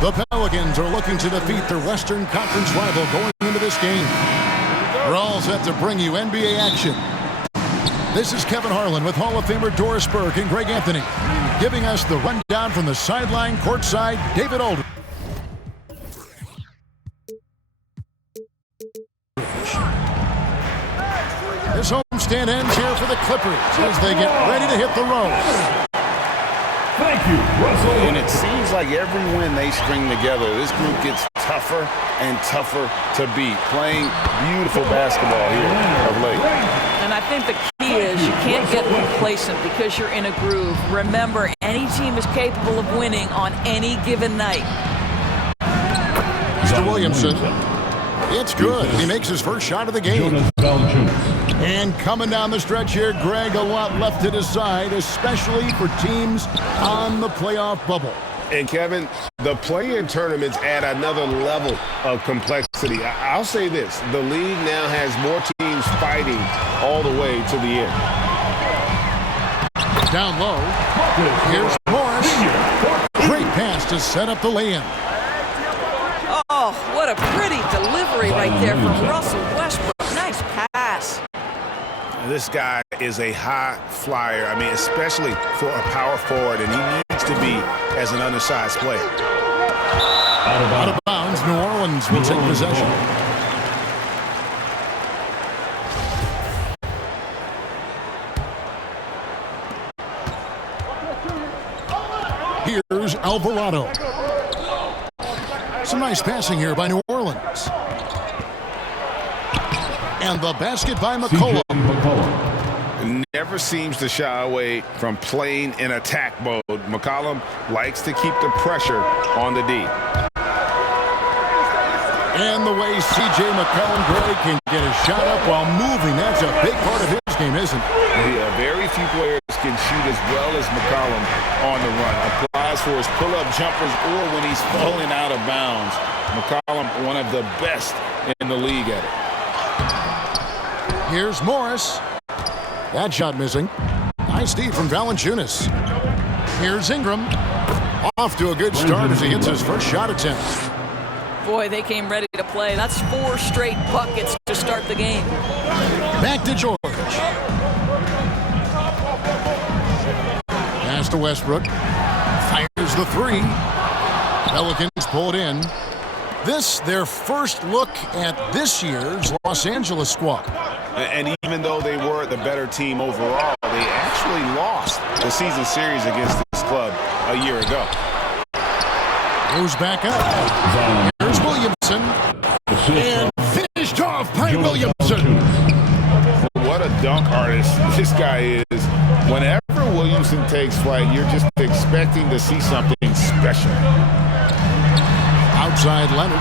The Pelicans are looking to defeat their Western Conference rival going into this game. We're all set to bring you NBA action. This is Kevin Harlan with Hall of Famer Doris Burke and Greg Anthony, giving us the rundown from the sideline courtside, David Aldridge. This homestand ends here for the Clippers as they get ready to hit the road. Thank you, Russell. And it seems like every win they string together, this group gets tougher and tougher to beat. Playing beautiful basketball here of late. And I think the key is you can't get complacent because you're in a groove. Remember, any team is capable of winning on any given night. Mr. Williamson. It's good. He makes his first shot of the game. And coming down the stretch here, Greg, a lot left to decide, especially for teams on the playoff bubble. And, Kevin, the play-in tournaments add another level of complexity. I'll say this. The league now has more teams fighting all the way to the end. Down low. Here's Morris. Great pass to set up the lay-in. Oh, what a pretty delivery right there from Russell Westbrook. Nice pass. This guy is a high flyer. I mean, especially for a power forward, and he needs to be as an undersized player. Out of bounds, New Orleans will take possession. Here's Alvarado. Some nice passing here by New Orleans. And the basket by McCollum. Never seems to shy away from playing in attack mode. McCollum likes to keep the pressure on the D. And the way C.J. McCollum, Greg, can get a shot up while moving, that's a big part of his game, isn't it? Yeah, very few players can shoot as well as McCollum on the run. Applies for his pull-up jumpers or when he's falling out of bounds. McCollum, one of the best in the league at it. Here's Morris. That shot missing. Nice D from Valanciunas. Here's Ingram. Off to a good start as he hits his first shot attempt. Boy, they came ready to play. That's 4 straight buckets to start the game. Back to George. Pass to Westbrook. Fires the 3. Pelicans pull it in. This, their first look at this year's Los Angeles squad. And even though they were the better team overall, they actually lost the season series against this club a year ago. Goes back up. Here's Williamson. And finished off by Williamson. What a dunk artist this guy is. Whenever Williamson takes flight, you're just expecting to see something special. Outside Leonard.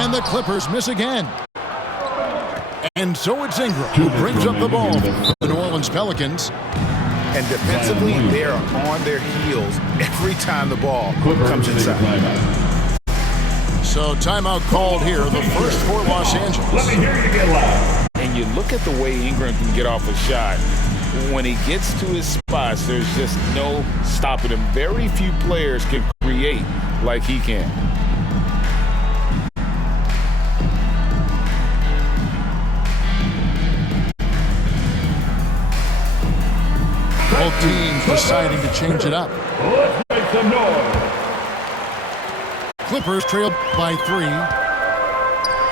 And the Clippers miss again. And so it's Ingram who brings up the ball for the New Orleans Pelicans. And defensively, they are on their heels every time the ball comes inside. So timeout called here, the first for Los Angeles. Let me hear you get loud. And you look at the way Ingram can get off a shot. When he gets to his spots, there's just no stopping him. Very few players can create like he can. Both teams deciding to change it up. Let's make some noise. Clippers trailed by 3.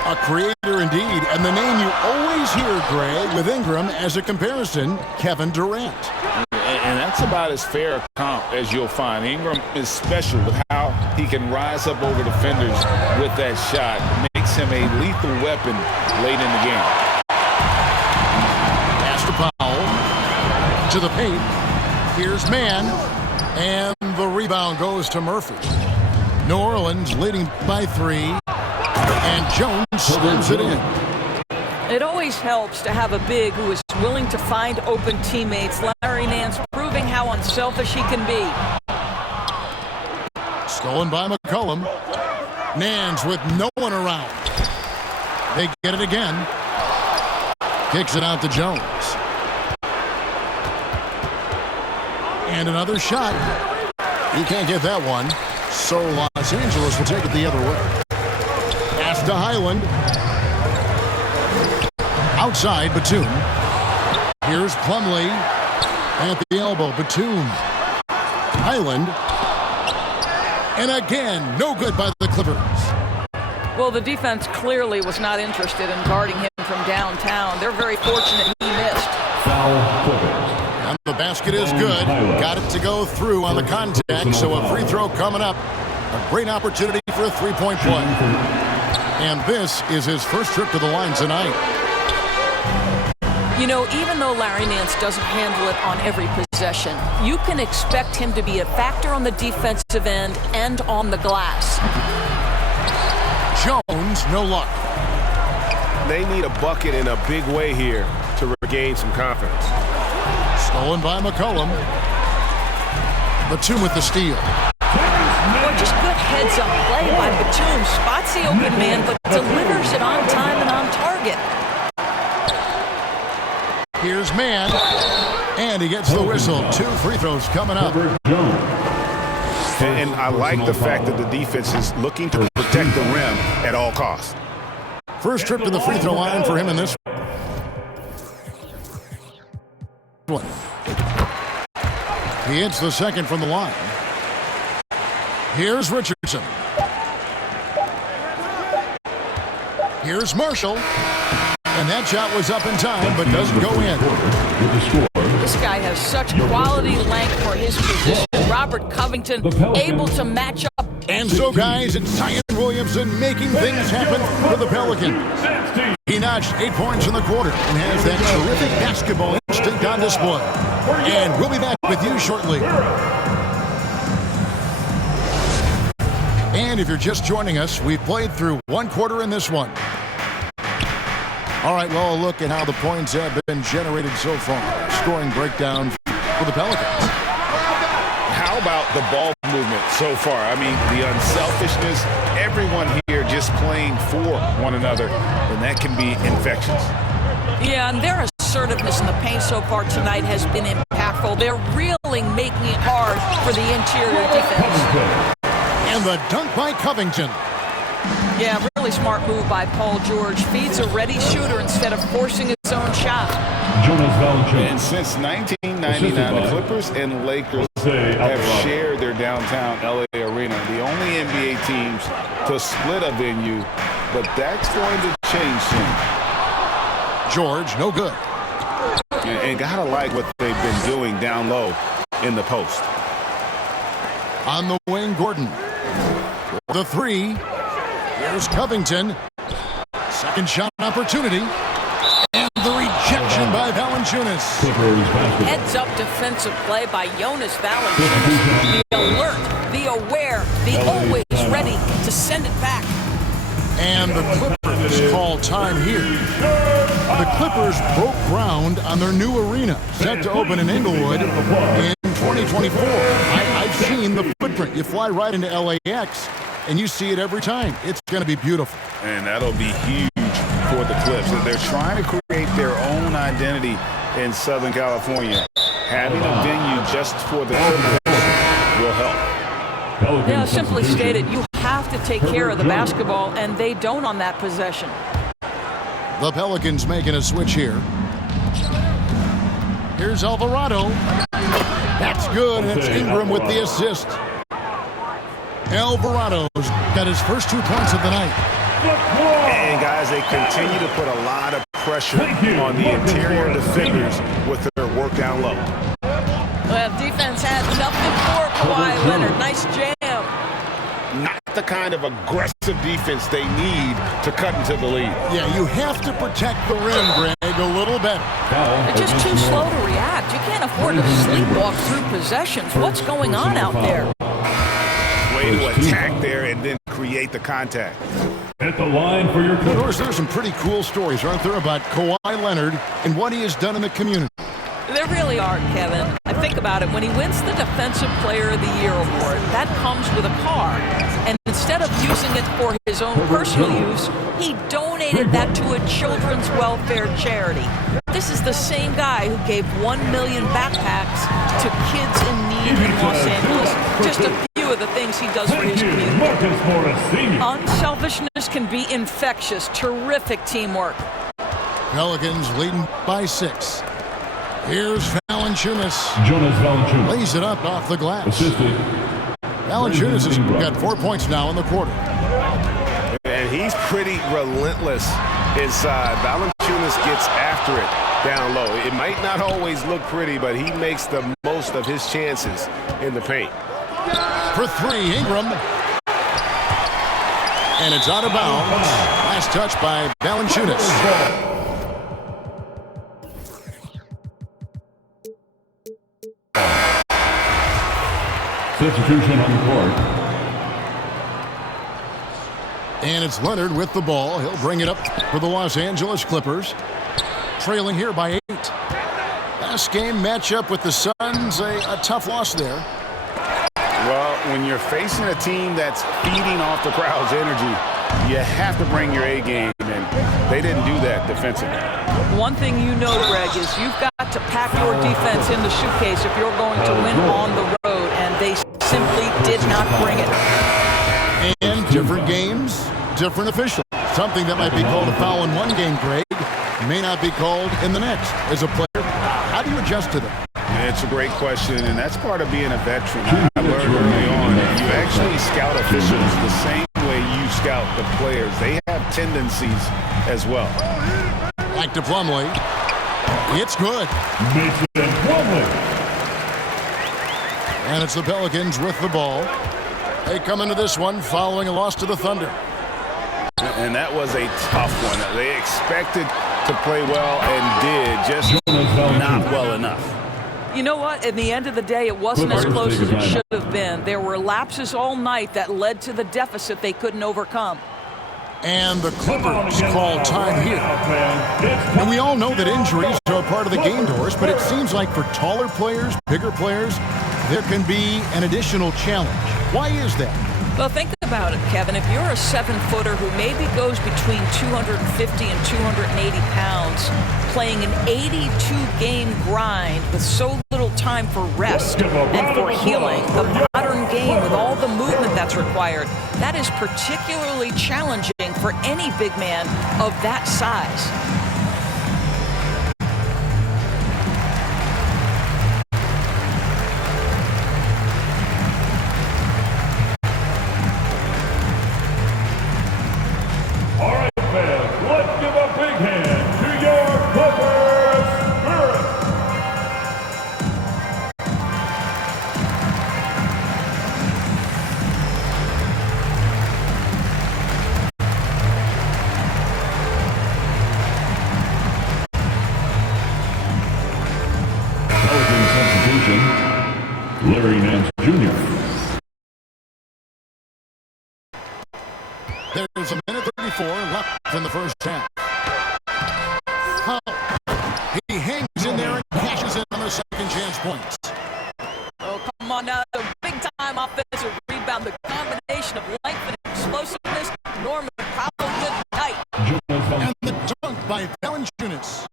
A creator indeed, and the name you always hear, Greg, with Ingram as a comparison, Kevin Durant. And that's about as fair a comp as you'll find. Ingram is special with how he can rise up over defenders with that shot. It makes him a lethal weapon late in the game. Pass to Powell. To the paint. Here's Mann. And the rebound goes to Murphy. New Orleans leading by 3. And Jones slams it in. It always helps to have a big who is willing to find open teammates. Larry Nance proving how unselfish he can be. Stolen by McCollum. Nance with no one around. They get it again. Kicks it out to Jones. And another shot. He can't get that one. So Los Angeles will take it the other way. Pass to Highland. Outside, Batum. Here's Plumlee. At the elbow, Batum. Highland. And again, no good by the Clippers. Well, the defense clearly was not interested in guarding him from downtown. They're very fortunate he missed. Foul Clippers. And the basket is good. Got it to go through on the contact, so a free throw coming up. A great opportunity for a three-point play. And this is his first trip to the line tonight. You know, even though Larry Nance doesn't handle it on every possession, you can expect him to be a factor on the defensive end and on the glass. Jones, no luck. They need a bucket in a big way here to regain some confidence. Stolen by McCollum. Batum with the steal. Well, just good heads-up play by Batum. Spots the open man, but delivers it on time and on target. Here's Mann. And he gets the whistle. 2 free throws coming up. And I like the fact that the defense is looking to protect the rim at all costs. First trip to the free throw line for him in this one. He hits the second from the line. Here's Richardson. Here's Marshall. And that shot was up in time, but doesn't go in. This guy has such quality length for his position. Robert Covington able to match up. And so, guys, it's Zion Williamson making things happen for the Pelicans. He notched 8 points in the quarter and has that terrific basketball instinct on display. And we'll be back with you shortly. And if you're just joining us, we've played through 1 quarter in this one. All right, well, a look at how the points have been generated so far. Scoring breakdown for the Pelicans. How about the ball movement so far? I mean, the unselfishness, everyone here just playing for one another, and that can be infectious. Yeah, and their assertiveness in the paint so far tonight has been impactful. They're really making it hard for the interior defense. And the dunk by Covington. Yeah, really smart move by Paul George. Feeds a ready shooter instead of forcing his own shot. And since 1999, the Clippers and Lakers have shared their downtown LA arena. The only NBA teams to split a venue, but that's going to change soon. George, no good. And gotta like what they've been doing down low in the post. On the wing, Gordon. The 3. Here's Covington. Second shot opportunity. And the rejection by Valanciunas. Heads up defensive play by Jonas Valanciunas. The alert, the aware, the always ready to send it back. And the Clippers call time here. The Clippers broke ground on their new arena, set to open in Inglewood in 2024. I've seen the footprint. You fly right into LAX, and you see it every time. It's going to be beautiful. And that'll be huge for the Clips. They're trying to create their own identity in Southern California. Having a venue just for the Clippers will help. Yeah, simply stated, you have to take care of the basketball, and they don't on that possession. The Pelicans making a switch here. Here's Alvarado. That's good. It's Ingram with the assist. Alvarado's got his first 2 points of the night. And guys, they continue to put a lot of pressure on the interior defenders with their work down low. Well, defense had nothing for Kawhi Leonard. Nice jam. Not the kind of aggressive defense they need to cut into the lead. Yeah, you have to protect the rim, Greg, a little better. They're just too slow to react. You can't afford to sleepwalk through possessions. What's going on out there? Way to attack there and then create the contact. At the line for your There's some pretty cool stories, aren't there, about Kawhi Leonard and what he has done in the community. There really are, Kevin. I think about it. When he wins the Defensive Player of the Year award, that comes with a car. And instead of using it for his own personal use, he donated that to a children's welfare charity. This is the same guy who gave 1 million backpacks to kids in need in Los Angeles just a few of the things he does for his community. Unselfishness can be infectious. Terrific teamwork. Pelicans leading by 6. Here's Valanciunas. Jonas Valanciunas. Lays it up off the glass. Assisted. Valanciunas has got 4 points now in the quarter. And he's pretty relentless inside. Valanciunas gets after it down low. It might not always look pretty, but he makes the most of his chances in the paint. For 3, Ingram. And it's out of bounds. Last touch by Valanciunas. Substitution on the court. And it's Leonard with the ball. He'll bring it up for the Los Angeles Clippers. Trailing here by 8. Last game matchup with the Suns, a tough loss there. Well, when you're facing a team that's feeding off the crowd's energy, you have to bring your A game, and they didn't do that defensively. One thing you know, Greg, is you've got to pack your defense in the suitcase if you're going to win on the road, and they simply did not bring it. And different games, different officials. Something that might be called a foul in one game, Greg, may not be called in the next. As a player, how do you adjust to them? It's a great question, and that's part of being a veteran. I learned early on that you actually scout officials the same way you scout the players. They have tendencies as well. Back to Plumlee. It's good. Mason Plumlee. And it's the Pelicans with the ball. They come into this one following a loss to the Thunder. And that was a tough one. They expected to play well and did, just not well enough. You know what? At the end of the day, it wasn't as close as it should have been. There were lapses all night that led to the deficit they couldn't overcome. And the Clippers call time here. And we all know that injuries are a part of the game, Doris, but it seems like for taller players, bigger players, there can be an additional challenge. Why is that? Well, think about it, Kevin. If you're a 7-footer who maybe goes between 250 and 280 pounds, playing an 82-game grind with so little time for rest and for healing, the modern game with all the movement that's required, that is particularly challenging for any big man of that size. Larry Nance Jr. There's a minute 34 left in the first half. He hangs in there and cashes in on the second chance points. Oh, come on now. The big-time offensive rebound, the combination of length and explosiveness. Norman Powell, good night. And the dunk by Valanciunas.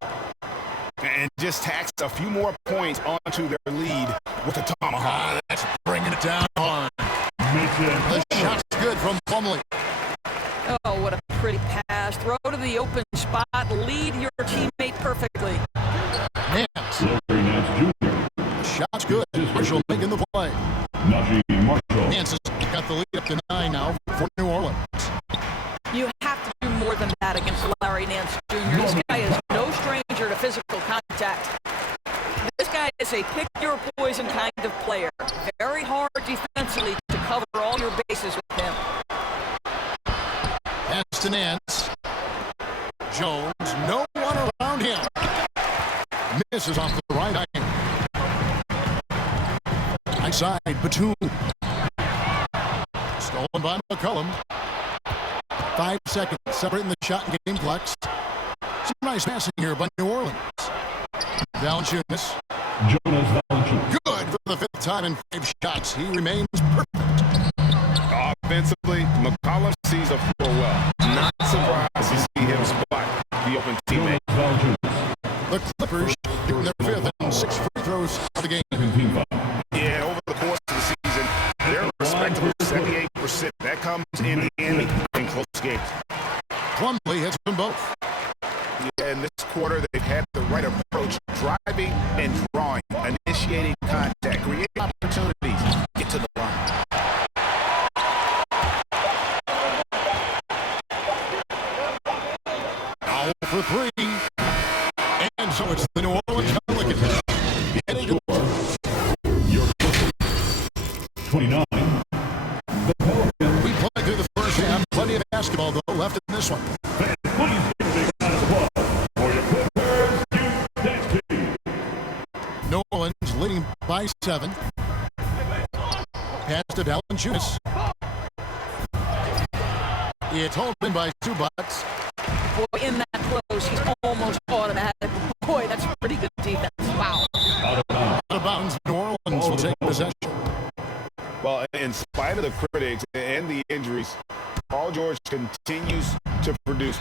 And just tacks a few more points onto their lead with a tomahawk. That's bringing it down hard. The shot's good from Plumlee. Oh, what a pretty pass. Throw to the open spot. Lead your teammate perfectly. Nance. Larry Nance Jr. Shot's good. Marshall making the play. Najee Marshall. Nance has got the lead up to 9 now for New Orleans. You have to do more than that against Larry Nance Jr. This guy is no stranger to physical contact. This guy is a pick-your-poison kind of player. Very hard defensively to cover all your bases with him. Pass to Nance. Jones, no one around him. Misses off the right eye. Right side, Batum. Stolen by McCollum. 5 seconds separating the shot and gameplex. Some nice passing here by New Orleans. Valanciunas. Jonas Valanciunas. Good for the 5th time in 5 shots. He remains perfect. Offensively, McCollum sees the floor well. Not surprised to see him spot the open teammate. The Clippers getting their 5th and 6 free throws of the game. Yeah, over the course of the season, their respective for three. And so it's the New Orleans Pelicans. Your 29. The Pelicans. We play through the first half. Plenty of basketball, though, left in this one. Fans, please give a big round of applause for your Clippers Youth Dance Team. New Orleans leading by 7. Pass to Valanciunas. It's holding by Zubats. Boy, in that close, he's almost automatic. Boy, that's pretty good defense. Wow. Out Out of bounds. New Orleans will take possession. Well, in spite of the critics and the injuries, Paul George continues to produce